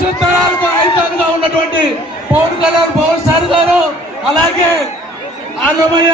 భవిష్యత్ తరాలకు ఐకాన్ గా ఉన్నటువంటి పవన్ కళ్యాణ్ పవన్ సార్ గారు, అలాగే అన్నమయ్య